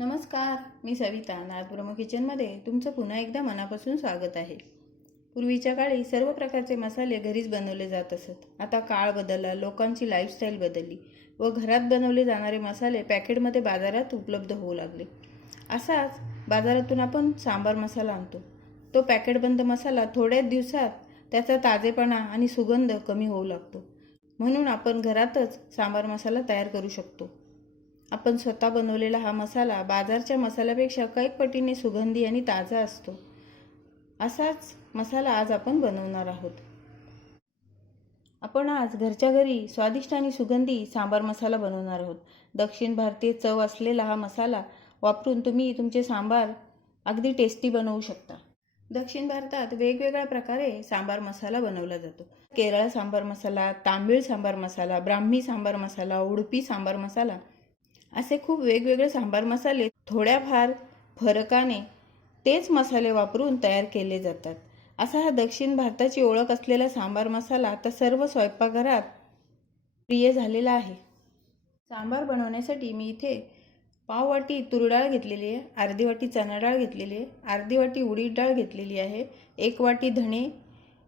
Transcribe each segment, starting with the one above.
नमस्कार, मी सविता नादब्रह्म किचनमध्ये तुमचं पुन्हा एकदा मनापासून स्वागत आहे. पूर्वीच्या काळी सर्व प्रकारचे मसाले घरीच बनवले जात असत. आता काळ बदलला, लोकांची लाईफस्टाईल बदलली व घरात बनवले जाणारे मसाले पॅकेटमध्ये बाजारात उपलब्ध होऊ लागले. असाच बाजारातून आपण सांबार मसाला आणतो. तो पॅकेटबंद मसाला थोड्याच दिवसात त्याचा ताजेपणा आणि सुगंध कमी होऊ लागतो. म्हणून आपण घरातच सांबार मसाला तयार करू शकतो. आपण स्वतः बनवलेला हा मसाला बाजारच्या मसाल्यापेक्षा कैक पटीने सुगंधी आणि ताजा असतो. असाच मसाला आज आपण बनवणार आहोत. आपण आज घरच्या घरी स्वादिष्ट आणि सुगंधी सांबार मसाला बनवणार आहोत. दक्षिण भारतीय चव असलेला हा मसाला वापरून तुम्ही तुमचे सांबार अगदी टेस्टी बनवू शकता. दक्षिण भारतात वेगवेगळ्या प्रकारे सांबार मसाला बनवला जातो. केरळ सांबार मसाला, तामिळ सांबार मसाला, ब्राह्मी सांबार मसाला, उडुपी सांबार मसाला असे खूप वेगवेगळे सांबार मसाले थोड्याफार फरकाने तेच मसाले वापरून तयार केले जातात. असा हा दक्षिण भारताची ओळख असलेला सांबार मसाला आता सर्व स्वयंपाकघरात प्रिय झालेला आहे. सांबार बनवण्यासाठी मी इथे पाव वाटी तूर डाळ घेतलेली आहे, अर्धी वाटी चणा डाळ घेतलेली आहे, अर्धी वाटी उडीद डाळ घेतलेली आहे, 1 वाटी धणे,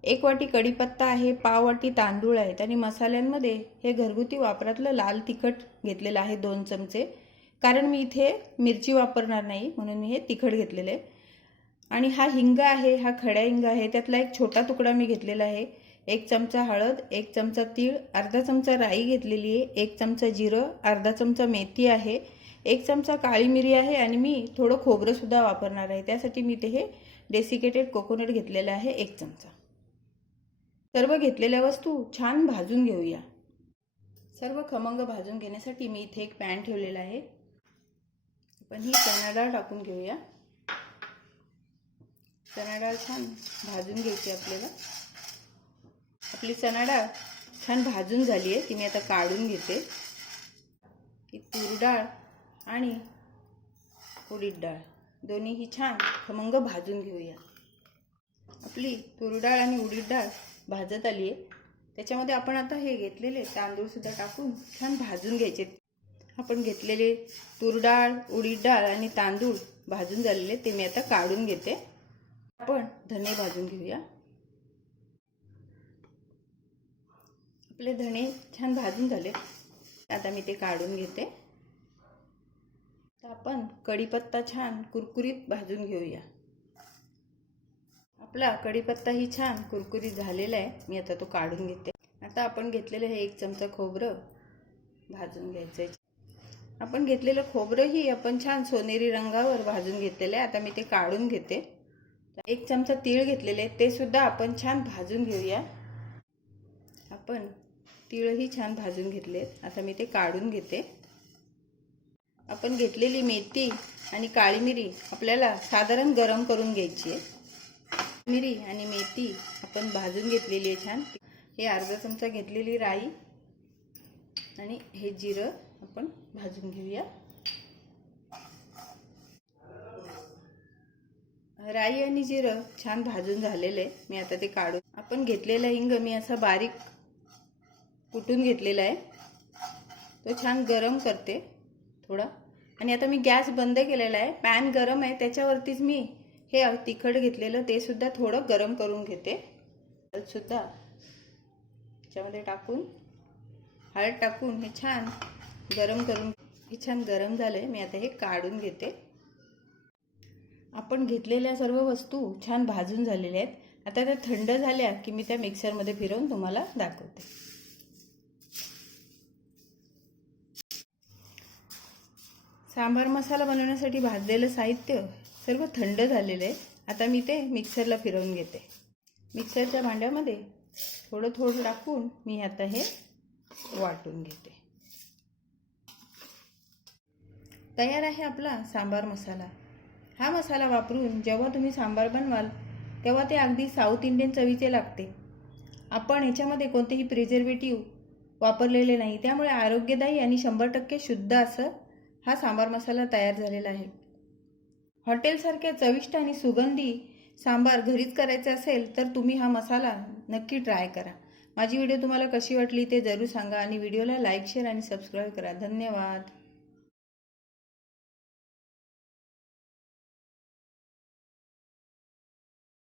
1 वाटी कढीपत्ता आहे, पाव वाटी तांदूळ आहेत आणि मसाल्यांमध्ये हे घरगुती वापरातलं लाल तिखट घेतलेलं आहे 2 चमचे. कारण मी इथे मिरची वापरणार नाही म्हणून मी हे तिखट घेतलेलं आहे. आणि हा हिंग आहे, हा खड्या हिंग आहे, त्यातला एक छोटा तुकडा मी घेतलेला आहे. 1 चमचा हळद, 1 चमचा तीळ, अर्धा चमचा राई घेतलेली आहे, 1 चमचा जिरं, अर्धा चमचा मेथी आहे, 1 चमचा काळी मिरी आहे आणि मी थोडं खोबरंसुद्धा वापरणार आहे. त्यासाठी मी ते हे डेसिकेटेड कोकोनट घेतलेलं आहे 1 चमचा. सर्व घेतलेल्या वस्तू छान भाजून घेऊया. सर्व खमंग भाजून घेण्यासाठी मी इथे एक पॅन ठेवलेला आहे. आपण ही चणा डाळ टाकून घेऊया. चणा डाळ छान भाजून घ्यायची आपल्याला. आपली चणा डाळ छान भाजून झाली आहे, ती मी आता काढून घेते. ही तूर डाळ आणि उडीद डाळ दोन्हीही छान खमंग भाजून घेऊया. आपली तूर डाळ आणि उडीद डाळ भाजत आली आहे. त्याच्यामध्ये आपण आता हे घेतलेले तांदूळ सुद्धा टाकून छान भाजून घ्यायचे. आपण घेतलेले तूर डाळ, उडीद डाळ आणि तांदूळ भाजून झालेले ते मी आता काढून घेते. आपण धणे भाजून घेऊया. आपले धणे छान भाजून झाले, आता मी ते काढून घेते. तर आपण कढीपत्ता छान कुरकुरीत भाजून घेऊया. आपला कढीपत्ता ही छान कुरकुरीत झालेला आहे, मी आता तो काढून घेते. आता आपण घेतलेलं हे 1 चमचा खोबरं भाजून घ्यायचं आहे. आपण घेतलेलं खोबरंही आपण छान सोनेरी रंगावर भाजून घेतलेलं आहे. आता मी ते काढून घेते. 1 चमचा तीळ घेतलेले ते सुद्धा आपण छान भाजून घेऊया. आपण तीळही छान भाजून घेतलेत, आता मी ते काढून घेते. आपण घेतलेली मेथी आणि काळी मिरी आपल्याला साधारण गरम करून घ्यायची आहे. मिरी आणि मेथी आपण भाजून घेतलेली आहे छान. हे अर्धा चमचा घेतलेली राई आणि हे जिरं आपण भाजून घेऊया. राई आणि जिरं छान भाजून झालेले, मी आता ते काढून. आपण घेतलेला हिंग मी असा बारीक कुटून घेतलेला आहे, तो छान गरम करते थोडा. आणि आता मी गॅस बंद केलेला आहे. पॅन गरम आहे, त्याच्यावरतीच मी हे तिखट घेतलेलं ते सुद्धा थोडं गरम करून घेते. हळद सुद्धा त्याच्यामध्ये टाकून, हळद टाकून हे छान गरम करून, हे छान गरम झाले, मी आता हे काढून घेते. आपण घेतलेल्या सर्व वस्तू छान भाजून झालेल्या आहेत. आता त्या थंड झाल्या की मी त्या मिक्सरमध्ये फिरवून तुम्हाला दाखवते. सांबार मसाला बनवण्यासाठी भाजलेलं साहित्य सर्व थंड झालेलं आहे. आता मी ते मिक्सरला फिरवून घेते. मिक्सरच्या भांड्यामध्ये थोडं थोडं टाकून मी आता हे वाटून घेते. तयार आहे आपला सांबार मसाला. हा मसाला वापरून जेव्हा तुम्ही सांबार बनवाल तेव्हा ते अगदी साऊथ इंडियन चवीचे लागते. आपण ह्याच्यामध्ये कोणतेही प्रिझर्वेटिव्ह वापरलेले नाही, त्यामुळे आरोग्यदायी आणि 100% शुद्ध असं हा सांबार मसाला तयार झालेला आहे. हॉटेलसारख्या चविष्ट आणि सुगंधी सांबार घरीच करायचे असेल तर तुम्ही हा मसाला नक्की ट्राय करा. माझी व्हिडिओ तुम्हाला कशी वाटली ते जरूर सांगा आणि व्हिडिओला लाईक, शेअर आणि सबस्क्राईब करा. धन्यवाद.